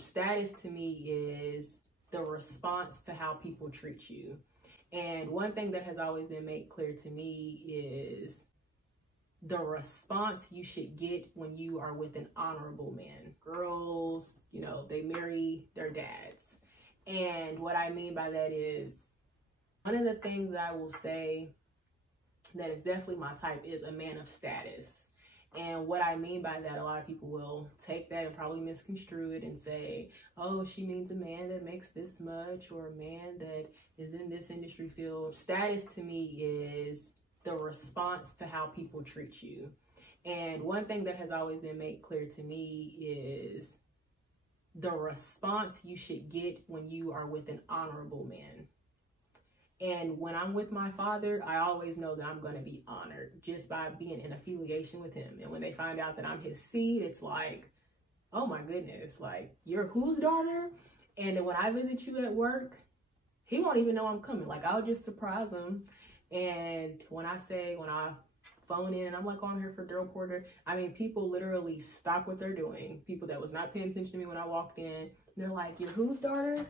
Status to me is the response to how people treat you. And one thing that has always been made clear to me is the response you should get when you are with an honorable man. Girls, you know, they marry their dads. And what I mean by that is, one of the things that I will say that is definitely my type is a man of status. And what I mean by that, a lot of people will take that and probably misconstrue it and say, oh, she means a man that makes this much, or a man that is in this industry field. Status to me is the response to how people treat you. And one thing that has always been made clear to me is the response you should get when you are with an honorable man. And when I'm with my father, I always know that I'm going to be honored just by being in affiliation with him. And when they find out that I'm his seed, it's like, oh my goodness, like, you're whose daughter? And then when I visit you at work, he won't even know I'm coming. Like, I'll just surprise him. And when I phone in and I'm like, oh, I'm here for Daryl Porter, I mean, people literally stop what they're doing. People that was not paying attention to me when I walked in, they're like, you're whose daughter?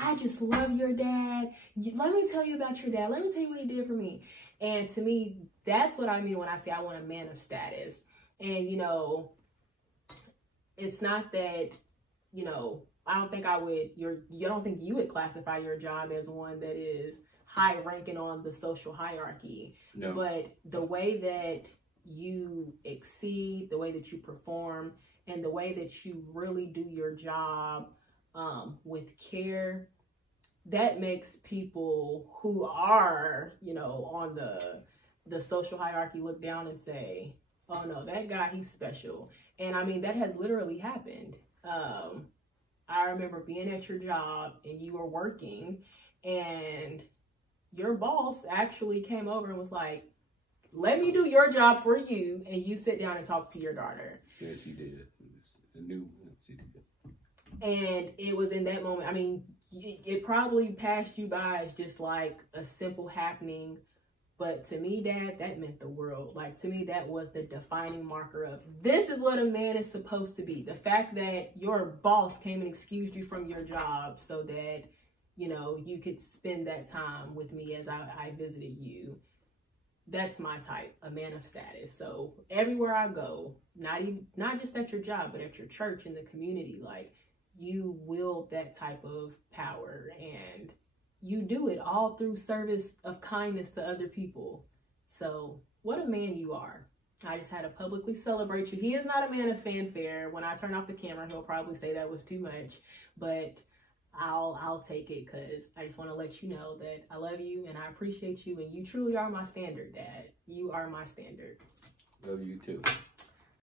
I just love your dad. Let me tell you about your dad. Let me tell you what he did for me. And to me, that's what I mean when I say I want a man of status. And, you know, it's not that, you know, I don't think you would classify your job as one that is high ranking on the social hierarchy. No. But the way that you exceed, the way that you perform, and the way that you really do your job with care, that makes people who are, you know, on the social hierarchy look down and say, oh no, that guy, he's special. And I mean, that has literally happened. I remember being at your job and you were working and your boss actually came over and was like, let me do your job for you, and you sit down and talk to your daughter. Yeah, she did. She did. And it was in that moment, I mean, it probably passed you by as just like a simple happening. But to me, Dad, that meant the world. Like, to me, that was the defining marker of this is what a man is supposed to be. The fact that your boss came and excused you from your job so that, you know, you could spend that time with me as I visited you. That's my type, a man of status. So everywhere I go, not just at your job, but at your church, in the community, like, you wield that type of power, and you do it all through service of kindness to other people. So what a man you are. I just had to publicly celebrate you. He is not a man of fanfare. When I turn off the camera, he'll probably say that was too much, but I'll take it, because I just want to let you know that I love you and I appreciate you, and you truly are my standard, Dad. You are my standard. Love you too.